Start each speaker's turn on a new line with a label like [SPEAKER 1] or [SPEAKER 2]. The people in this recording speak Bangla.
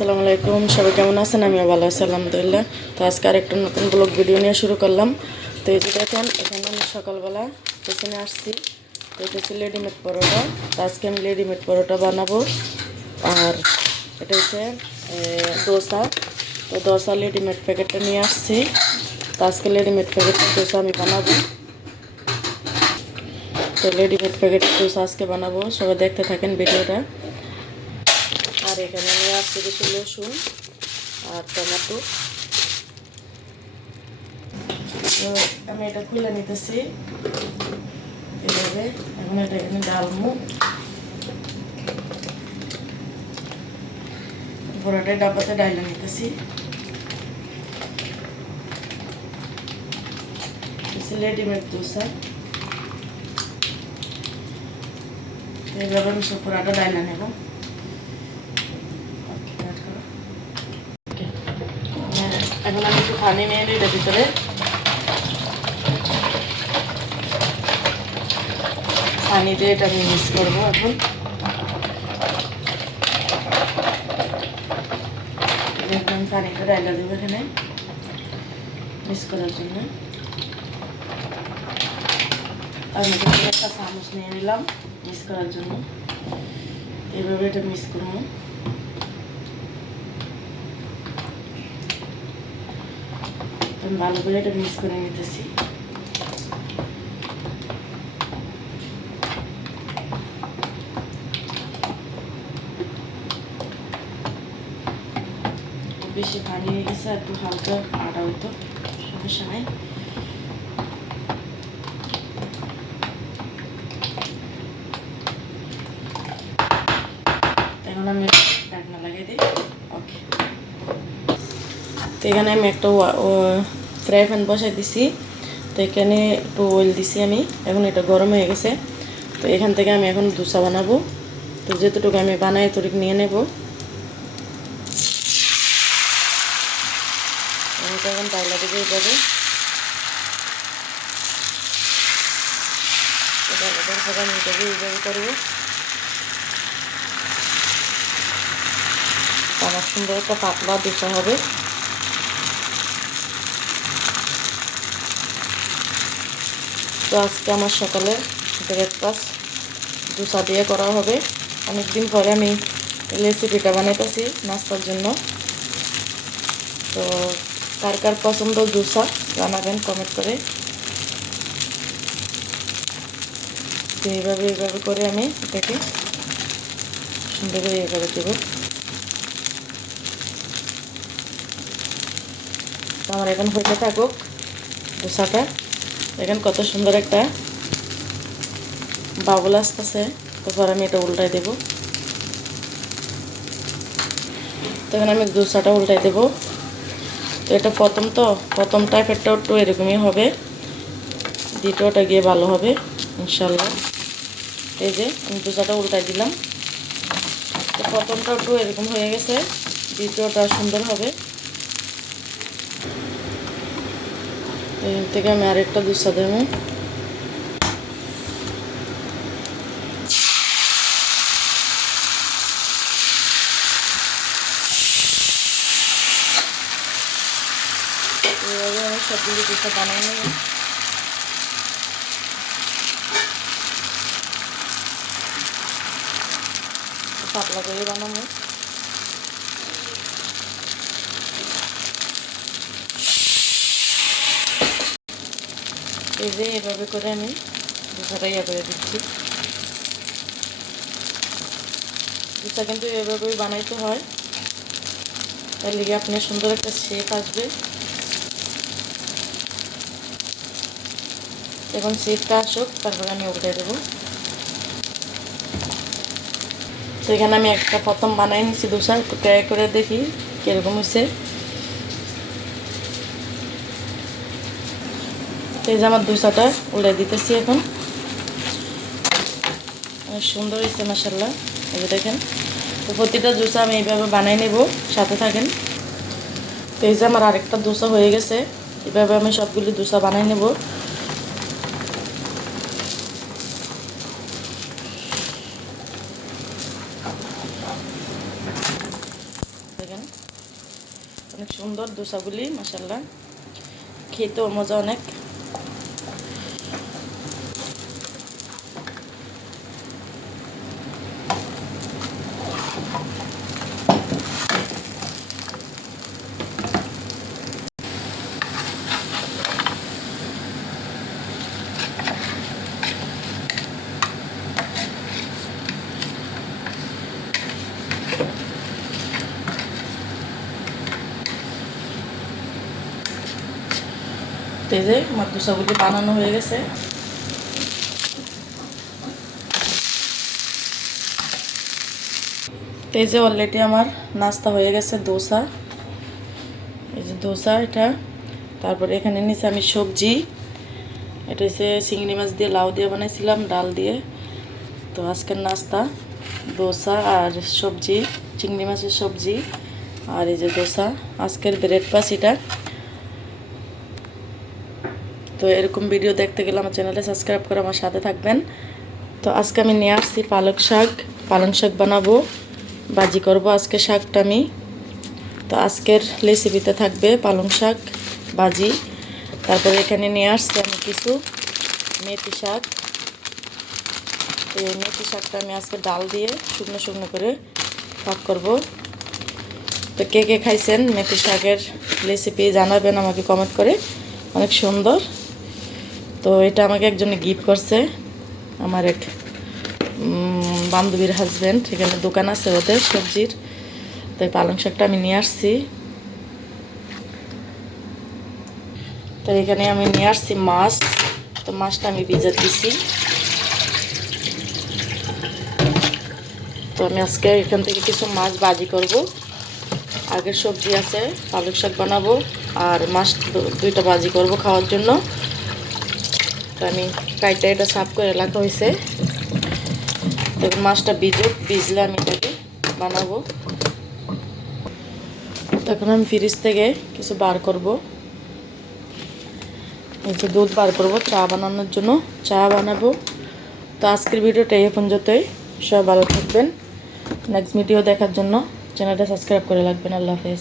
[SPEAKER 1] আসসালামু আলাইকুম, সবাই কেমন আছেন? আমিও ভালো আছি, আলহামদুলিল্লাহ। তো আজকে আরেকটা নতুন ব্লগ ভিডিও নিয়ে শুরু করলাম। তো এই যে দেখেন, এখানে আমি সকালবেলা পেছনে আসছি। তো এটা হচ্ছে রেডিমেড পরোটা। তো আজকে আমি রেডিমেড পরোটা বানাবো। আর এটা হচ্ছে দোসা। তো দোসা রেডিমেড প্যাকেটটা নিয়ে আসছি। তো আজকে রেডিমেড প্যাকেটটা দোসা আমি বানাবো। তো রেডিমেড প্যাকেট দোসা আজকে বানাবো। সবাই দেখতে থাকেন ভিডিওটা। আর এখানে নিয়ে আসছি কিছু রসুন আর টমেটো। আমি এটা খুলে নিতেছি। এভাবে এখন এটা এখানে ডালমু। বড়টাই ডাব্বাতে ডাইলে নিতেছি। রেডিমেড দোসা। এইভাবে আমি সব পুরাটা ডাইলে নেব। এখন আমি একটু পানি নিয়ে নিই এটার ভিতরে। পানি দিয়ে এটা আমি মিক্স করব এখন। দেখুন পানিটা ডাইলা দেবো এখানে মিক্স করার জন্য। মধ্যে একটা চামচ নিয়ে নিলাম মিক্স করার জন্য। এইভাবে এটা মিক্স করব। আমি ভালো করে এটা মিক্স করে নিতেছি। বেশি পানি হয়ে গেছে, একটু হালকা আটা হইতো, সমস্যা নাই। এখন আমি ঢাকনা লাগিয়ে দিই। ওকে তো এখানে আমি একটা ফ্রাই প্যান বসাই দিছি। তো এখানে একটু অয়েল দিছি আমি। এখন এটা গরম হয়ে গেছে। তো এখান থেকে আমি এখন ধোসা বানাবো। তো যেতটুকু আমি বানাই তরিক নিয়ে নেব। এখন দেবো এইভাবে ডাইলাটার আমি করব। সুন্দর একটা পাতলা ধোসা হবে। তো আজকে আমার সকালে ব্রেকফাস্ট দোসা দিয়ে করা হবে। অনেকদিন পরে আমি রেসিপিটা বানাইতেছি নাস্তার জন্য। তো কার কার পছন্দ দোসা জানাবেন কমেন্ট করে। তো এইভাবে এইভাবে করে আমি এটাকে সুন্দর করে এইভাবে দেবো। আমার এখন হইতে থাকুক দোসাটা দেখেন কত সুন্দর একটা বাবুল আসতেছে। তারপর আমি এটা উল্টাই দেব। তখন আমি দোসাটা উল্টাই দেব। তো এটা প্রথম তো, প্রথম টাইপেরটাও একটু এরকমই হবে। দ্বিতীয়টা গিয়ে ভালো হবে, ইনশাল্লাহ। এই যে আমি দোসাটা উল্টাই দিলাম। তো প্রথমটা একটু এরকম হয়ে গেছে, দ্বিতীয়টা সুন্দর হবে। এখান থেকে আমি আরেকটা দুসা দেবো। আমি সবগুলো দুসা বানিয়ে নেব। পাতলা করে বানাবো। এই যে এভাবে করে আমি দুসাটা ইয়ে করে দিচ্ছি। দুসা কিন্তু এভাবেই বানাইতে হয়। তার লিগে আপনার সুন্দর একটা শেপ আসবে। এখন শেপটা আসুক, তারপরে আমি উল্টে দেবো। সেখানে আমি একটা প্রথম বানাই নিচ্ছি দোসা ট্রাই করে দেখি কীরকম হয়েছে এই যে আমার দুসাটা উড়ে দিতেছি এখন। অনেক সুন্দর হয়েছে মাসাল্লাহ এই যে দেখেন, তো প্রতিটা দোসা আমি এইভাবে বানাই নেব, সাথে থাকেন। তো এই যে আমার আরেকটা দোসা হয়ে গেছে এভাবে আমি সবগুলি দোসা বানাই নেব। দেখেন, অনেক সুন্দর দোসাগুলি মাসাল্লাহ খেতেও মজা অনেক। তো এই যে আমার দোসাগুলি বানানো হয়ে গেছে। তো এই যে অলরেডি আমার নাস্তা হয়ে গেছে, দোসা। এই যে দোসা এটা। তারপরে এখানে নিচে আমি সবজি। এটা হচ্ছে চিংড়ি মাছ দিয়ে, লাউ দিয়ে বানাইছিলাম, ডাল দিয়ে। তো আজকের নাস্তা, দোসা আর সবজি, চিংড়ি মাছের সবজি আর এই যে দোসা। আজকের ব্রেকফাস্ট এটা। তো এরকম ভিডিও দেখতে গেলে আমার চ্যানেলে সাবস্ক্রাইব করে আমার সাথে থাকবেন। তো আজকে আমি নিয়ে আসছি পালক শাক। পালং শাক বানাবো বাজি করব আজকে শাকটা আমি। তো আজকের রেসিপিতে থাকবে পালং শাক বাজি তারপরে এখানে নিয়ে আসছি আমি কিছু মেথি শাক। এই মেথি শাকটা আমি আজকে ডাল দিয়ে শুকনো শুকনো করে পাক করব। তো কে কে খাইছেন মেথি শাকের রেসিপি জানাবেন আমাকে কমেন্ট করে। অনেক সুন্দর। তো এটা আমাকে একজনে গিফট করছে, আমার এক বান্ধবীর হাজব্যান্ড এখানে দোকান আছে ওদের সবজির। তো পালং শাকটা আমি নিয়ে আসছি। তো এখানে আমি নিয়ে আসছি মাছ। তো মাছটা আমি ভিজা দিছি। তো আমি আজকে এখান থেকে কিছু মাছ বাজি করব। আগের সবজি আছে পালক শাক বানাবো, আর মাছ দুইটা বাজি করব খাওয়ার জন্য। তো আমি কাইটা এটা সাফ করে রাখা হয়েছে। তো মাছটা ভিজুক, ভিজলে আমি এটাকে বানাবো। তখন আমি ফ্রিজ থেকে কিছু বার করব। এই যে দুধ বার করব, চা বানানোর জন্য চা বানাবো। তো আজকের ভিডিওটা এই পর্যন্তই। সবাই ভালো থাকবেন। নেক্সট ভিডিও দেখার জন্য চ্যানেলটা সাবস্ক্রাইব করে রাখবেন। আল্লাহ হাফেজ।